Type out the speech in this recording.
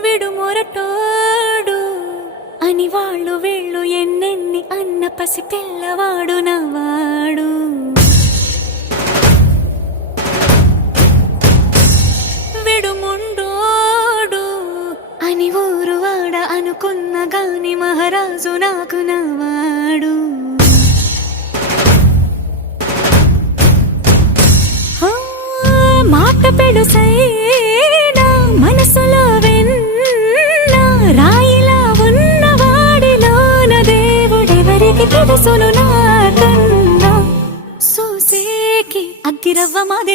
విడుమొరటోడు అని వాళ్ళు వీళ్ళు ఎన్నెన్ని అన్న పసి పిల్లవాడు నవాడు. విడుముండోడు అని ఊరు వాడ అనుకున్న గాని మహారాజు నాకు నవాడు. మాట పెడుసైనా మనసులో వెన్న రాయిలా ఉన్నవాడిలోన దేవుడెవరికి తెలుసును నాకన్నా. సూసేకి అగ్గిరవ్వ మాది